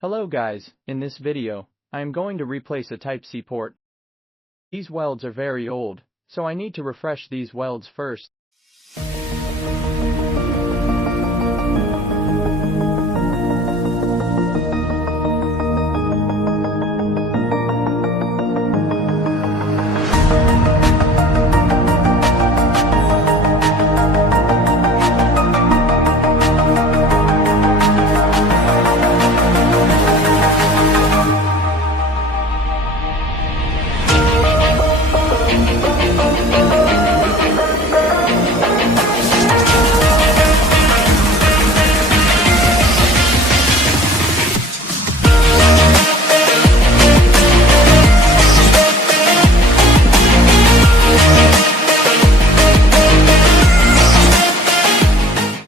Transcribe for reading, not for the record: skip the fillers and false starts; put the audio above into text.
Hello guys, in this video, I am going to replace a Type-C port. These welds are very old, so I need to refresh these welds first.